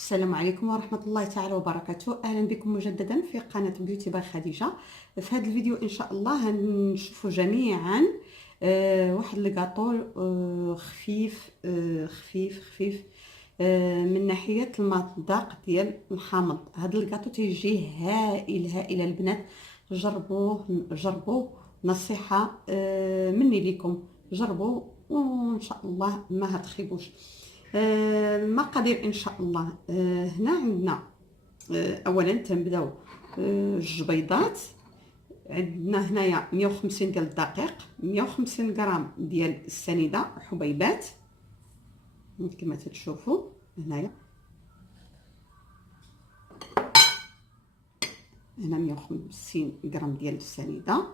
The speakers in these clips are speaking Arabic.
السلام عليكم ورحمة الله تعالى وبركاته. أهلا بكم مجددا في قناة بيوتي باي خديجة. في هذا الفيديو إن شاء الله هنشوفوا جميعا واحد الكاطو خفيف خفيف من ناحية المذاق ديال الحامض. هذا الكاطو تيجي هائل البنات، جربوه نصيحة مني لكم، جربوه وإن شاء الله ما هتخيبوش. المقادير ان شاء الله. هنا عندنا اولا تنبداو جوج بيضات، عندنا هنايا 150 ديال الدقيق، 150 غرام ديال السنيده حبيبات كما تشوفوا هنايا. هنا 150 غرام ديال السنيده،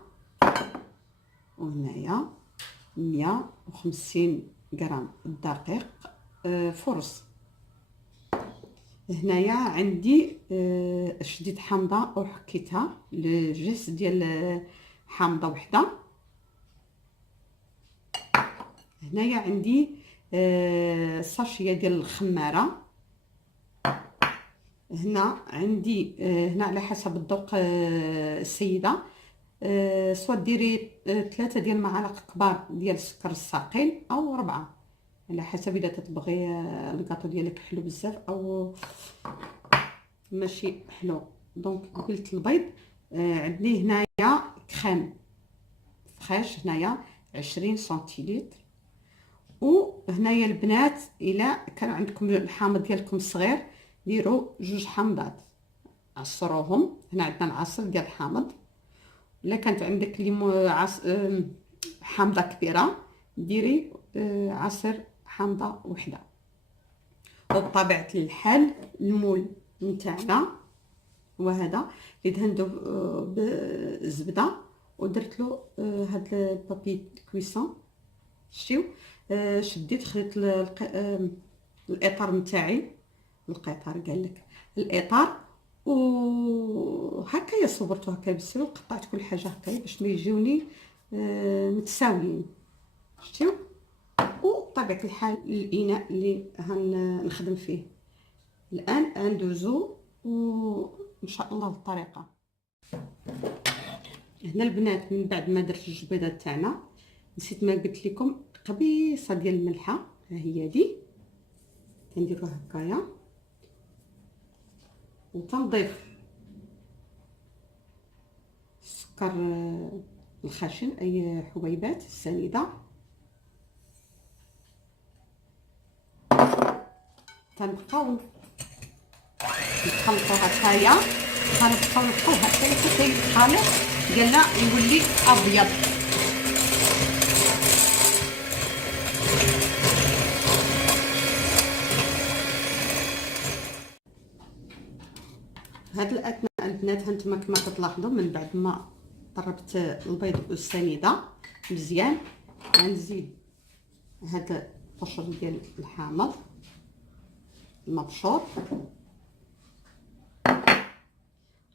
وهنايا 150 غرام الدقيق فرص. هنايا عندي شديد حامضه وحكيتها لجس ديال حامضه وحده. هنايا عندي ساشيه ديال الخماره. هنا عندي هنا على حسب الذوق السيده، سواء ديري 3 ديال المعالق كبار ديال السكر الثقيل او 4 على حسب اذا تتبغي الكاطو ديالك حلو بزاف او ماشي حلو. دونك قلت البيض. عندي هنايا كريم فريش هنايا 20 سنتيلتر. وهنايا البنات الا كان عندكم الحامض ديالكم صغير ديروا 2 حامضات عصروهم. هنا عندنا العصر ديال الحامض. الا كانت عندك حامضه كبيره ديري عصير حامضه وحده. وبطبيعه الحال المول نتاعنا وهذا اللي دهنته بالزبده ودرت له هاد البابي كويسون. شتيو شديت خديت الاطار نتاعي، القطار قال لك الاطار، وهكايا صورته هكا بالسلو، قطعت كل حاجه هكايا باش ما يجيوني متساويين. شتيو وطبيعة الحال الاناء اللي هنخدم فيه. الان غندوزو وان شاء الله بالطريقه. هنا البنات من بعد ما درت جوج بيضات تاعنا نسيت ما قلت لكم قبيصه ديال الملحه، ها هي دي كنديروها هكايا وتنضيف السكر الخشن اي حبيبات السنيده. تنبقاو نخلطو هكايا، غنبقاو نخلطو هكايا حتى يتخلط ديالنا يولي ابيض. هاد الاثناء البنات هانتوما كما كتلاحظوا من بعد ما ضربت البيض والسنيده مزيان غنزيد هاد القشر ديال الحامض المبشور.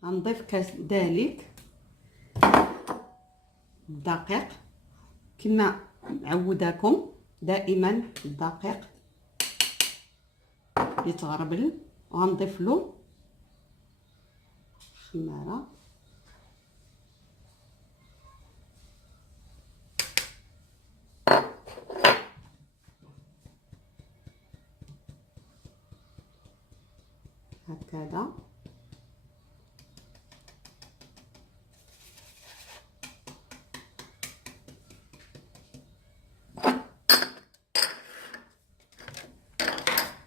غنضيف كذلك الدقيق كما معوداكم دائما الدقيق يتغربل، وغنضيف له خماره هكذا.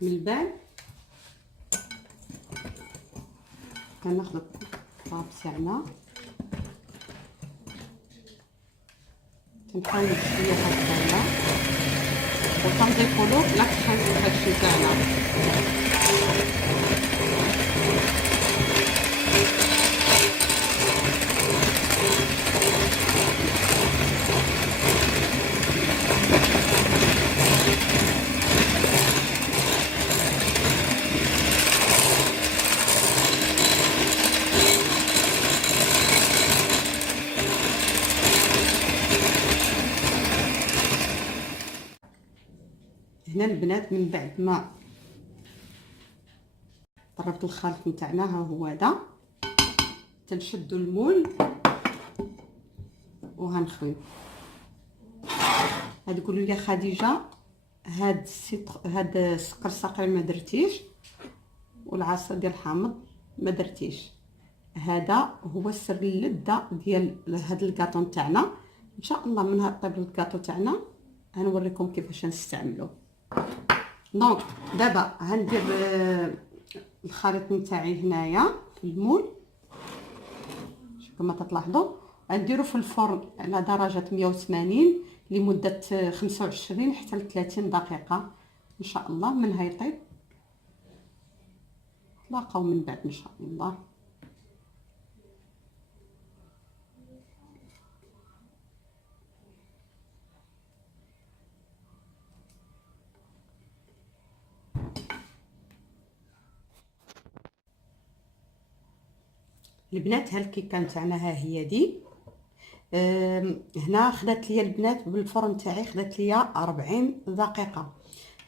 من بعد كناخذ الطاب تاعنا كنحاول شويه هكايا وكنضيفو له لا كريم الخشن تاعنا. هنا البنات من بعد ما ضربت الخليط نتاعنا، ها هو هذا. تنشدوا المول وهنخويو. تقولوا لي خديجه هاد السكر الصقيل ما درتيش والعصير ديال الحامض ما درتيش. هذا هو سر اللذه ديال هاد الكاطو نتاعنا. ان شاء الله من هاد طيب الكاطو تاعنا غنوريكم كيفاش نستعملوه. دونك دابا غندير الخليط نتاعي هنايا في المول كما تلاحظوا. غنديرو في الفرن على درجه 180 لمده 25 حتى ل 30 دقيقه ان شاء الله. منها يطيب نتلاقاو من بعد ان شاء الله. البنات ها الكيكه نتاعنا ها هي دي. هنا خدات ليا البنات بالفرن تاعي خدات ليا 40 دقيقه.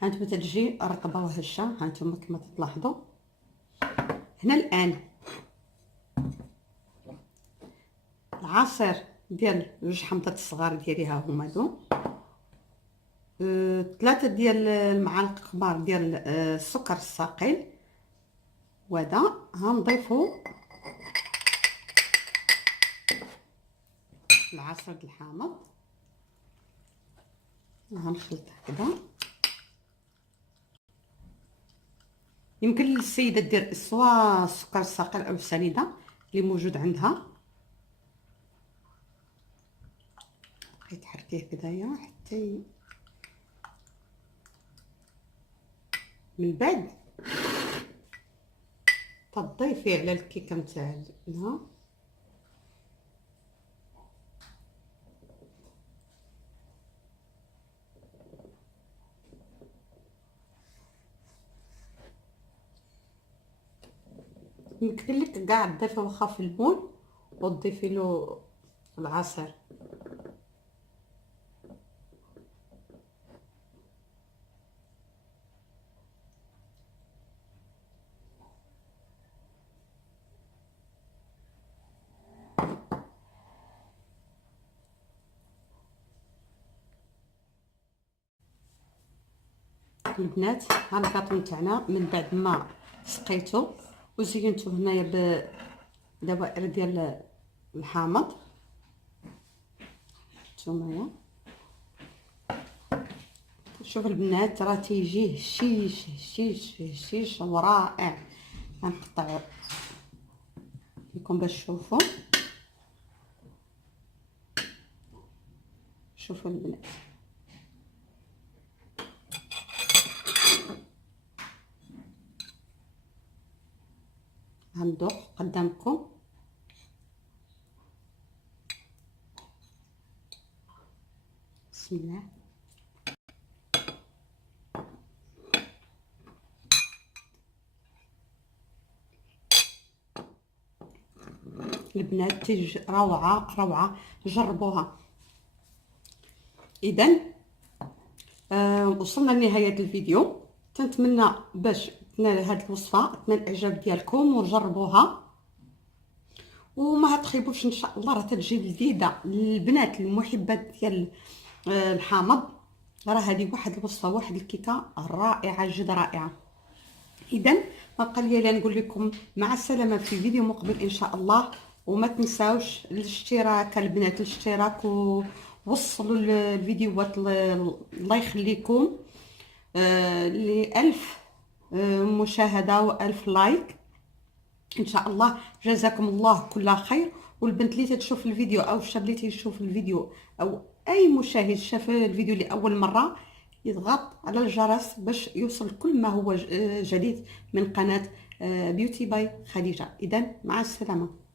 هانتوما تجي رطبه وهشه، هانتوما كما تلاحظوا. هنا الان العصير ديال جوج حمضات الصغار ديالي ها هما هادو. 3 ديال المعالق كبار ديال السكر الصقيل، وهذا غنضيفو العصير الحامض. غنخلط هكذا. يمكن للسيده دير سواء السكر الصقيل او السنيده اللي موجود عندها. تحركيه كدايا حتى من بعد تضيفيه على الكيكه نتاعنا. يمكن لك كاع تضيفي واخا في المول وتضيفي له العصير. البنات ها الكاطو نتاعنا من بعد ما سقيته وزينته هنايا بدوائر ديال الحامض. نتوما شوف البنات راه تيجي هشيش هشيش هشيش ورائع. غنقطع لكم باش تشوفوا. شوفوا البنات غندوق قدامكم. بسم الله. البنات تيجي روعه روعه، جربوها. اذا وصلنا لنهايه الفيديو. تنتمنى باش تنال هذه الوصفه تنال الاعجاب ديالكم وجربوها وما تخيبوش ان شاء الله. راه تجي لذيذه للبنات المحبات ديال الحامض. راه هذه واحد الوصفه واحد الكيكه رائعه جد رائعه. اذا ما بقى لي الا نقول لكم مع السلامه في فيديو مقبل ان شاء الله. وما تنساوش الاشتراك البنات، الاشتراك ووصلوا الفيديوهات الله يخليكم ل1000 مشاهده و1000 لايك ان شاء الله. جزاكم الله كل خير. والبنت اللي تشوف الفيديو او الشاب اللي تيشوف الفيديو او اي مشاهد شاف الفيديو لاول مره يضغط على الجرس باش يوصل كل ما هو جديد من قناه بيوتي باي خديجه. اذا مع السلامه.